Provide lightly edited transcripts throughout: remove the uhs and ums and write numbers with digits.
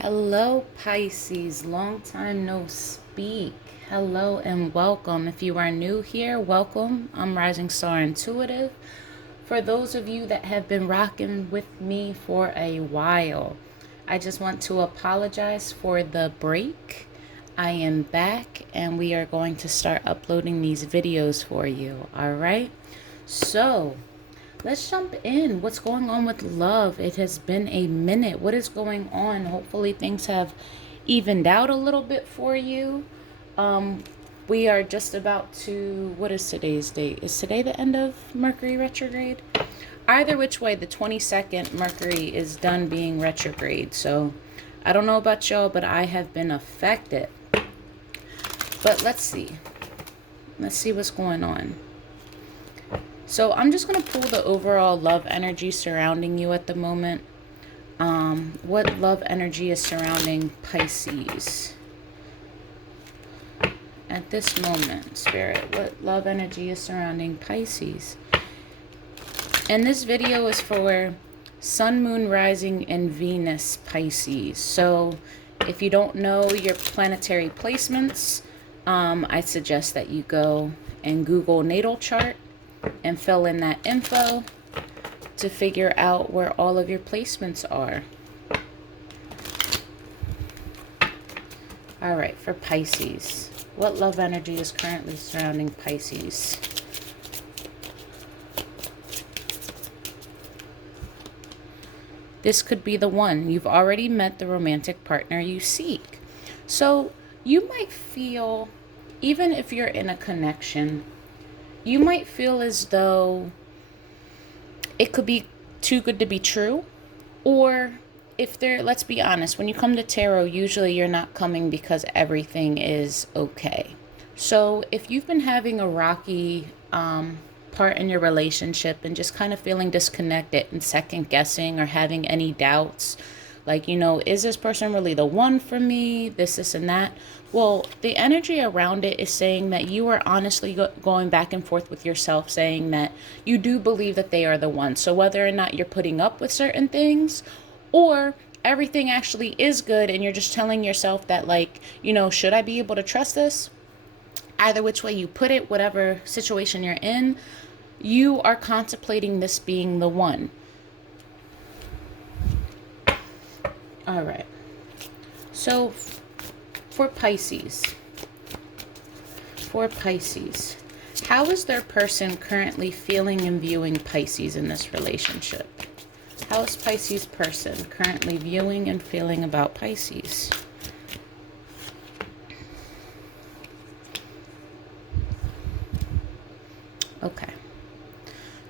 Hello, Pisces. Long time no speak. Hello and welcome. If you are new here, welcome. I'm Rising Star Intuitive. For those of you that have been rocking with me for a while, I just want to apologize for the break. I am back and we are going to start uploading these videos for you. All right. So, let's jump in. What's going on with love? It has been a minute. What is going on? Hopefully things have evened out a little bit for you. We are just about to, what is today's date? Is today the end of Mercury retrograde? Either which way, the 22nd Mercury is done being retrograde. So I don't know about y'all, but I have been affected. But let's see. Let's see what's going on. So I'm just going to pull the overall love energy surrounding you at the moment. What love energy is surrounding Pisces at this moment, Spirit? What love energy is surrounding Pisces? And this video is for Sun, Moon, Rising, and Venus Pisces. So if you don't know your planetary placements, I suggest that you go and Google natal chart and fill in that info to figure out where all of your placements are. All right, for Pisces, what love energy is currently surrounding Pisces? This could be the one. You've already met the romantic partner you seek. So you might feel, even if you're in a connection, you might feel as though it could be too good to be true. Or if they're, let's be honest, when you come to tarot, usually you're not coming because everything is okay. So if you've been having a rocky part in your relationship and just kind of feeling disconnected and second guessing or having any doubts, like, is this person really the one for me? This, and that. Well, the energy around it is saying that you are honestly going back and forth with yourself, saying that you do believe that they are the one. So whether or not you're putting up with certain things, or everything actually is good and you're just telling yourself that, like, should I be able to trust this? Either which way you put it, whatever situation you're in, you are contemplating this being the one. All right. So for Pisces, how is their person currently feeling and viewing Pisces in this relationship? How is Pisces person currently viewing and feeling about Pisces? Okay.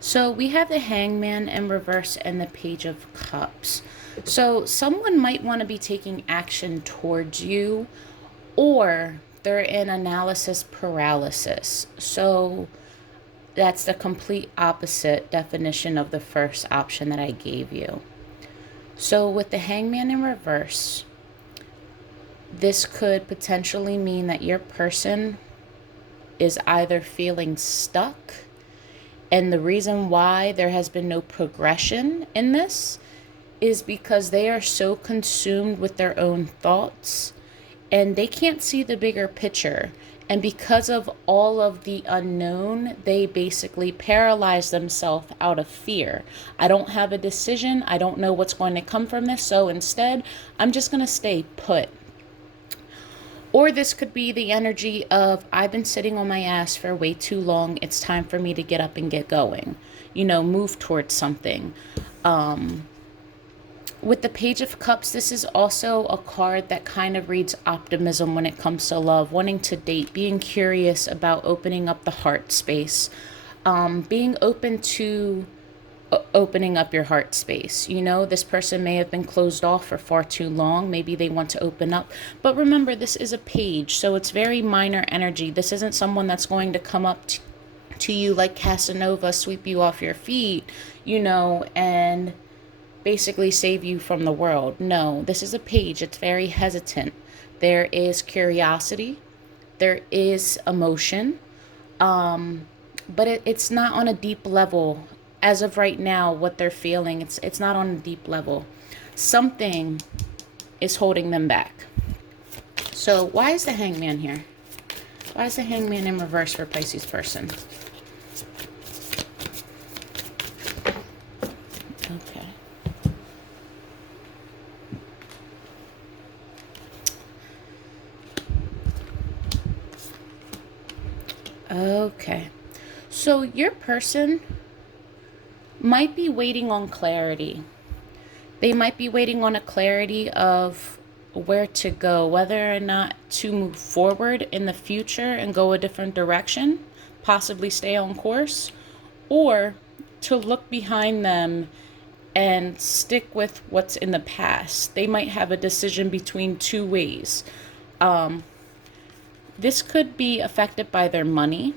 So we have the Hangman in reverse and the Page of Cups. So someone might want to be taking action towards you, or they're in analysis paralysis. So that's the complete opposite definition of the first option that I gave you. So with the Hangman in reverse, this could potentially mean that your person is either feeling stuck, and the reason why there has been no progression in this is because they are so consumed with their own thoughts and they can't see the bigger picture. And because of all of the unknown, they basically paralyze themselves out of fear. I don't have a decision. I don't know what's going to come from this. So instead, I'm just going to stay put. Or this could be the energy of, I've been sitting on my ass for way too long. It's time for me to get up and get going. Move towards something. With the Page of Cups, this is also a card that kind of reads optimism when it comes to love, wanting to date, being curious about opening up the heart space, being open to opening up your heart space. This person may have been closed off for far too long. Maybe they want to open up. But remember, this is a page, so it's very minor energy. This isn't someone that's going to come up to you like Casanova, sweep you off your feet, and basically save you from the world. No, this is a page. It's very hesitant. There is curiosity. There is emotion. But it's not on a deep level. As of right now, what they're feeling, it's not on a deep level. Something is holding them back. So why is the Hangman here? Why is the Hangman in reverse for Pisces person? Okay. Okay. So your person might be waiting on clarity. They might be waiting on a clarity of where to go, whether or not to move forward in the future and go a different direction, possibly stay on course, or to look behind them and stick with what's in the past. They might have a decision between two ways. This could be affected by their money.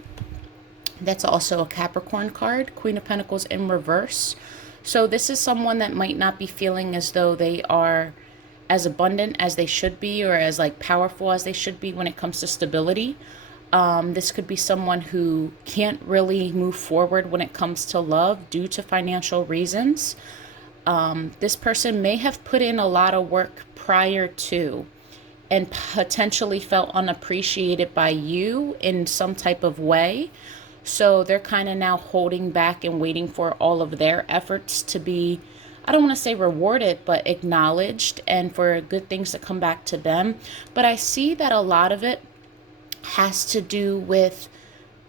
That's also a Capricorn card, Queen of Pentacles in reverse. So this is someone that might not be feeling as though they are as abundant as they should be, or as like powerful as they should be when it comes to stability. This could be someone who can't really move forward when it comes to love due to financial reasons. This person may have put in a lot of work prior to and potentially felt unappreciated by you in some type of way. So they're kind of now holding back and waiting for all of their efforts to be, I don't want to say rewarded, but acknowledged, and for good things to come back to them. But I see that a lot of it has to do with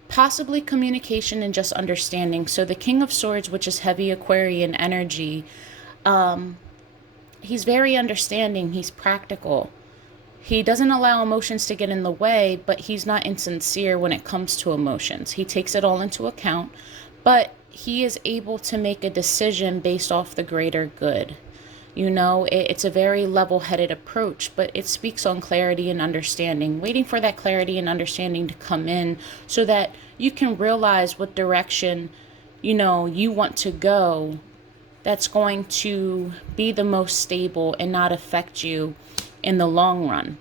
possibly communication and just understanding. So the King of Swords, which is heavy Aquarian energy, he's very understanding. He's practical. He doesn't allow emotions to get in the way, but he's not insincere when it comes to emotions. He takes it all into account, but he is able to make a decision based off the greater good. You know, it's a very level-headed approach, but it speaks on clarity and understanding, waiting for that clarity and understanding to come in so that you can realize what direction, you know, you want to go that's going to be the most stable and not affect you in the long run.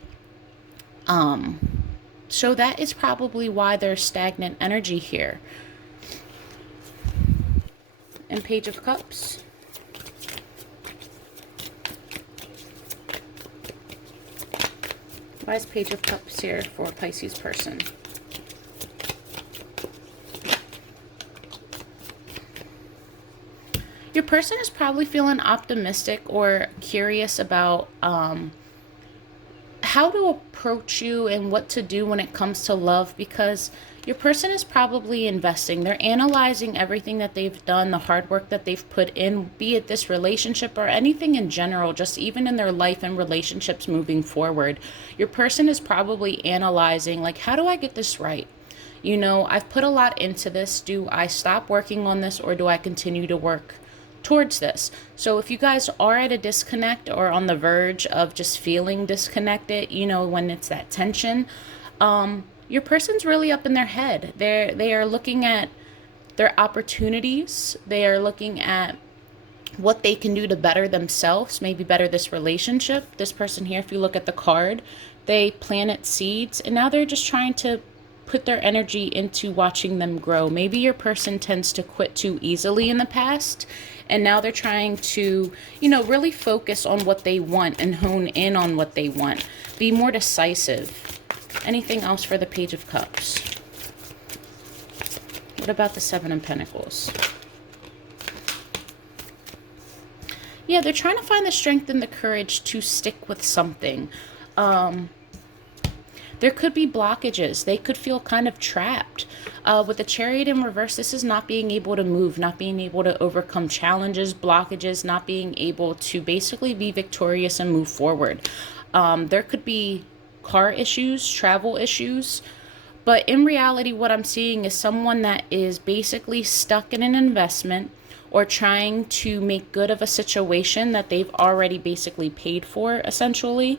So that is probably why there's stagnant energy here. And Page of Cups. Why is Page of Cups here for a Pisces person? Your person is probably feeling optimistic or curious about how to approach you and what to do when it comes to love, because your person is probably investing. They're analyzing everything that they've done, the hard work that they've put in, be it this relationship or anything in general, just even in their life and relationships moving forward. Your person is probably analyzing, like, how do I get this right? You know, I've put a lot into this. Do I stop working on this, or do I continue to work towards this? So if you guys are at a disconnect or on the verge of just feeling disconnected, you know, when it's that tension, your person's really up in their head. They are looking at their opportunities. They are looking at what they can do to better themselves, maybe better this relationship. This person here, if you look at the card, they planted seeds and now they're just trying to put their energy into watching them grow. Maybe your person tends to quit too easily in the past, and now they're trying to, you know, really focus on what they want and hone in on what they want. Be more decisive. Anything else for the Page of Cups? What about the Seven of Pentacles? Yeah, they're trying to find the strength and the courage to stick with something. There could be blockages. They could feel kind of trapped. With the Chariot in reverse, this is not being able to move, not being able to overcome challenges, blockages, not being able to basically be victorious and move forward. There could be car issues, travel issues. But in reality, what I'm seeing is someone that is basically stuck in an investment or trying to make good of a situation that they've already basically paid for, essentially.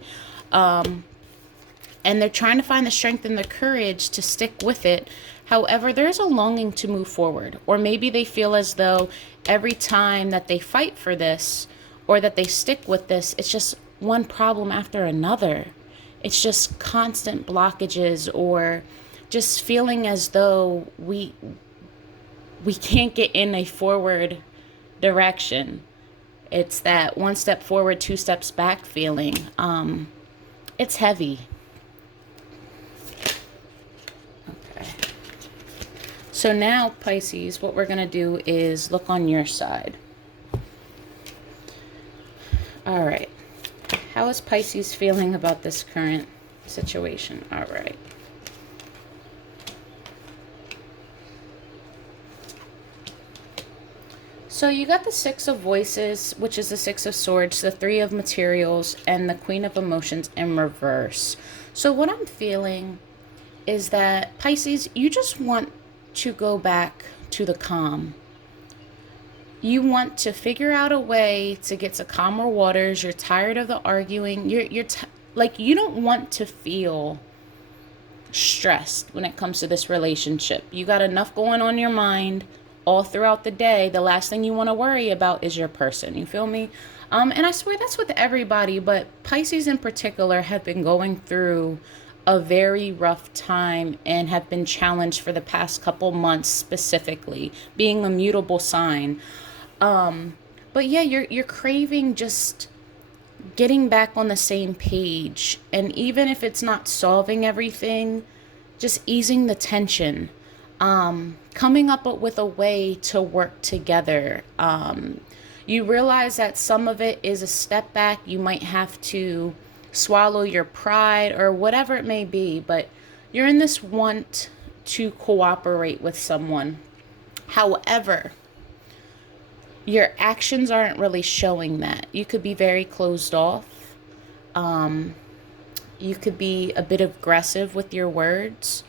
And they're trying to find the strength and the courage to stick with it. However, there's a longing to move forward. Or maybe they feel as though every time that they fight for this or that they stick with this, it's just one problem after another. It's just constant blockages, or just feeling as though we can't get in a forward direction. It's that one step forward, two steps back feeling. It's heavy. Okay. So now, Pisces, what we're going to do is look on your side. All right. How is Pisces feeling about this current situation? All right. So you got the Six of Voices, which is the Six of Swords, the Three of Materials, and the Queen of Emotions in reverse. So what I'm feeling is that, Pisces, you just want to go back to the calm. You want to figure out a way to get to calmer waters. You're tired of the arguing. Like, you don't want to feel stressed when it comes to this relationship. You got enough going on in your mind all throughout the day. The last thing you want to worry about is your person. You feel me? And I swear that's with everybody, but Pisces in particular have been going through a very rough time and have been challenged for the past couple months, specifically being a mutable sign. But yeah, you're craving just getting back on the same page. And even if it's not solving everything, just easing the tension. Coming up with a way to work together. You realize that some of it is a step back. You might have to swallow your pride or whatever it may be, but you're in this want to cooperate with someone. However, your actions aren't really showing that. You could be very closed off. You could be a bit aggressive with your words.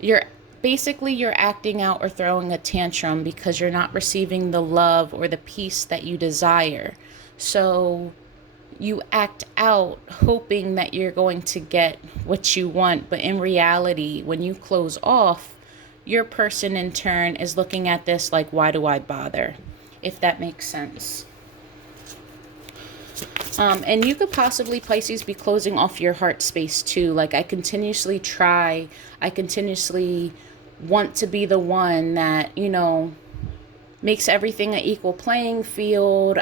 You're acting out or throwing a tantrum because you're not receiving the love or the peace that you desire. So you act out hoping that you're going to get what you want. But in reality, when you close off, your person in turn is looking at this like, why do I bother? If that makes sense. And you could possibly, Pisces, be closing off your heart space too. Like, I continuously want to be the one that, makes everything an equal playing field.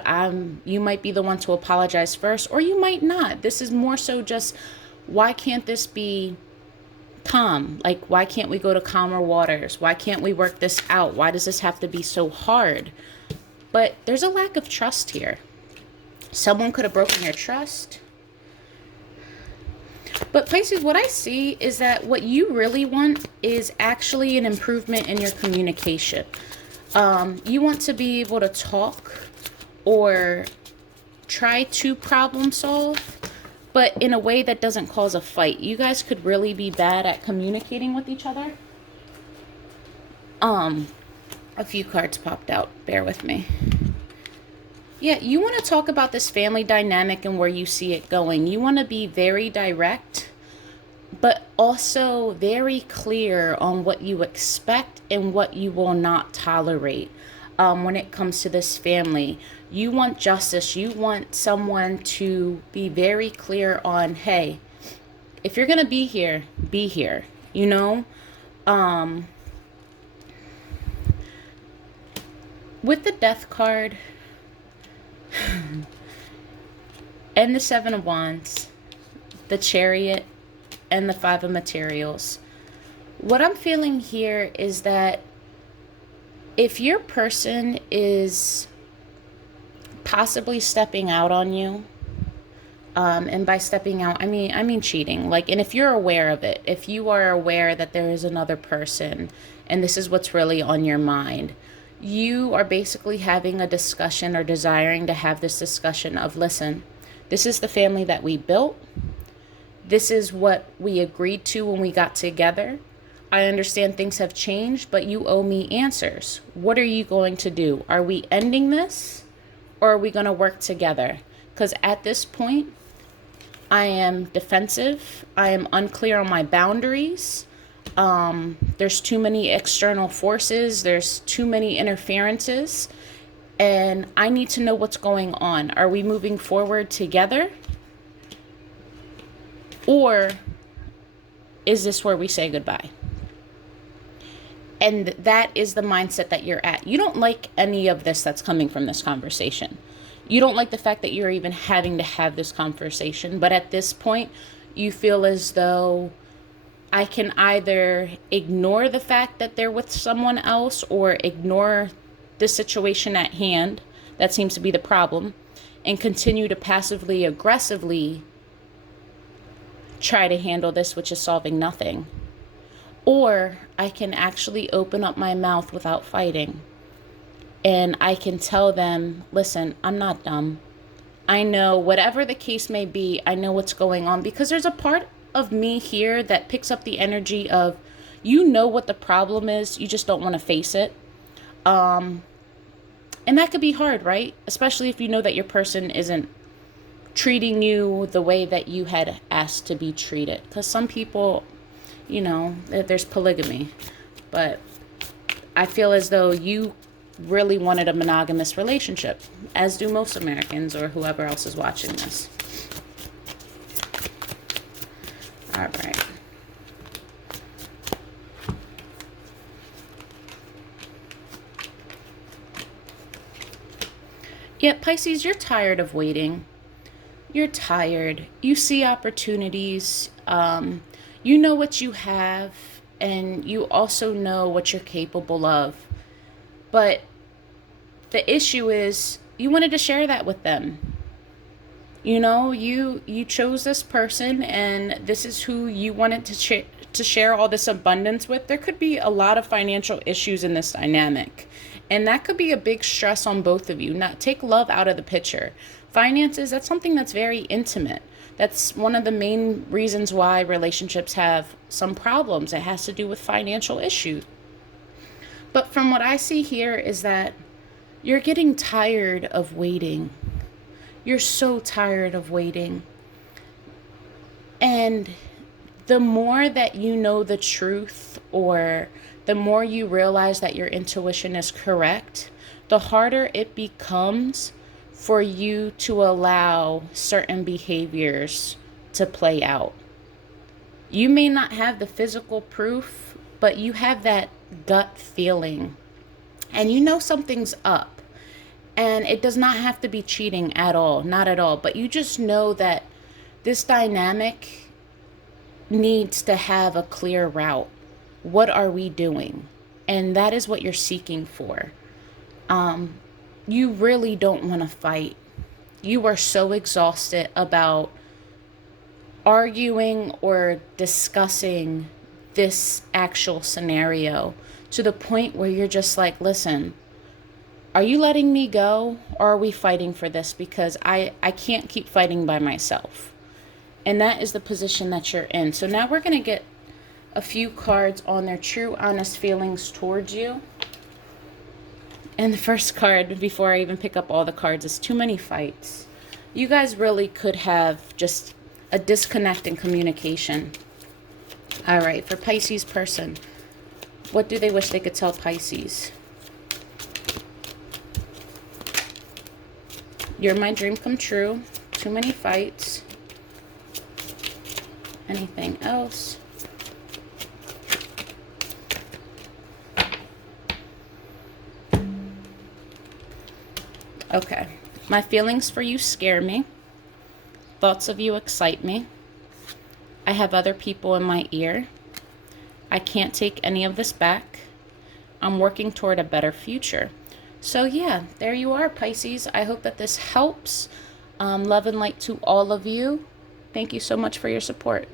You might be the one to apologize first, or you might not. This is more so just, why can't this be calm? Like, why can't we go to calmer waters? Why can't we work this out? Why does this have to be so hard? But there's a lack of trust here. Someone could have broken your trust. But Pisces, what I see is that what you really want is actually an improvement in your communication. You want to be able to talk or try to problem solve, but in a way that doesn't cause a fight. You guys could really be bad at communicating with each other. A few cards popped out. Bear with me. Yeah, you want to talk about this family dynamic and where you see it going. You want to be very direct, but also very clear on what you expect and what you will not tolerate when it comes to this family. You want justice. You want someone to be very clear on, hey, if you're going to be here, be here, With the Death card and the Seven of Wands, the Chariot, and the Five of Materials, what I'm feeling here is that if your person is possibly stepping out on you, and by stepping out, I mean cheating. Like, and if you're aware of it, if you are aware that there is another person and this is what's really on your mind, you are basically having a discussion or desiring to have this discussion of, listen, this is the family that we built. This is what we agreed to when we got together. I understand things have changed, but you owe me answers. What are you going to do? Are we ending this, or are we going to work together? Because at this point, I am defensive. I am unclear on my boundaries. There's too many external forces. There's too many interferences. And I need to know what's going on. Are we moving forward together? Or is this where we say goodbye? And that is the mindset that you're at. You don't like any of this that's coming from this conversation. You don't like the fact that you're even having to have this conversation, but at this point, you feel as though I can either ignore the fact that they're with someone else or ignore the situation at hand that seems to be the problem and continue to passively aggressively try to handle this, which is solving nothing. Or I can actually open up my mouth without fighting. And I can tell them, listen, I'm not dumb. I know whatever the case may be, I know what's going on, because there's a part of me here that picks up the energy of, you know what the problem is, you just don't want to face it. And that could be hard, right? Especially if you know that your person isn't treating you the way that you had asked to be treated. Because some people, you know, there's polygamy. But I feel as though you really wanted a monogamous relationship, as do most Americans or whoever else is watching this. All right. Yeah, Pisces, you're tired of waiting. You're tired. You see opportunities. You know what you have, and you also know what you're capable of. But the issue is you wanted to share that with them. You know, you chose this person, and this is who you wanted to share all this abundance with. There could be a lot of financial issues in this dynamic, and that could be a big stress on both of you. Not take love out of the picture. Finances, that's something that's very intimate. That's one of the main reasons why relationships have some problems. It has to do with financial issues. But from what I see here is that you're getting tired of waiting. You're so tired of waiting. And the more that you know the truth, or the more you realize that your intuition is correct, the harder it becomes for you to allow certain behaviors to play out. You may not have the physical proof, but you have that gut feeling, and you know something's up. And it does not have to be cheating at all, not at all, but you just know that this dynamic needs to have a clear route. What are we doing? And that is what you're seeking for. You really don't want to fight. You are so exhausted about arguing or discussing this actual scenario to the point where you're just like, listen, are you letting me go, or are we fighting for this? Because I can't keep fighting by myself. And that is the position that you're in. So now we're going to get a few cards on their true, honest feelings towards you. And the first card, before I even pick up all the cards, is too many fights. You guys really could have just a disconnect in communication. All right, for Pisces person, what do they wish they could tell Pisces? You're my dream come true. Too many fights. Anything else? Okay. My feelings for you scare me. Thoughts of you excite me. I have other people in my ear. I can't take any of this back. I'm working toward a better future. So yeah, there you are, Pisces. I hope that this helps. Love and light to all of you. Thank you so much for your support.